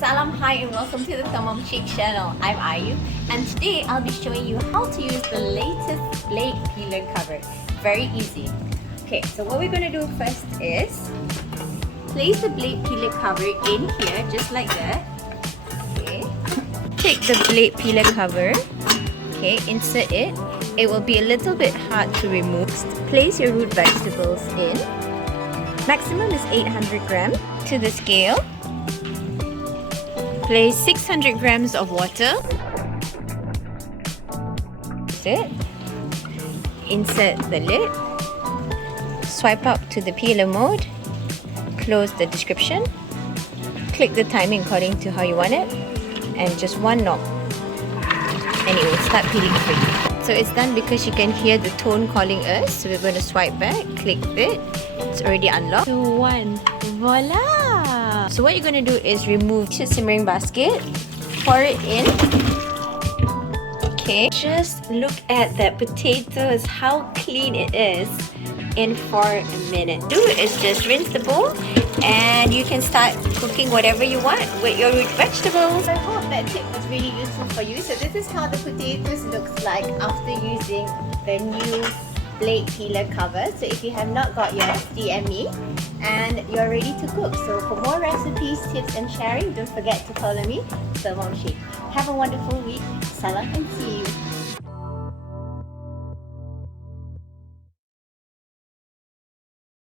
Salam, hi and welcome to the Thermomix channel. I'm Ayu and today I'll be showing you how to use the latest blade peeler cover. Very easy. Okay, so what we're going to do first is place the blade peeler cover in here just like that. Okay. Take the blade peeler cover. Okay, insert it. It will be a little bit hard to remove. Place your root vegetables in. Maximum is 800 grams. To the scale. Place 600 grams of water. Insert the lid. Swipe up to the peeler mode. Close the description. Click the timing according to how you want it. And just one knob. And it will start peeling for you. So it's done because you can hear the tone calling us. So we're going to swipe back. Click it. It's already unlocked. 2, 1. Voila! So what you're going to do is remove the simmering basket. Pour it in. Okay. Just look at that potatoes. How clean it is. In 4 minutes. Do is just rinse the bowl and you can start cooking whatever you want with your root vegetables. I hope that tip was really useful for you. So this is how the potatoes looks like after using the new blade peeler cover. So if you have not got yours, DM me and you're ready to cook. So for more recipes, tips and sharing, don't forget to follow me, Thermomix. Have a wonderful week. Salam and see you.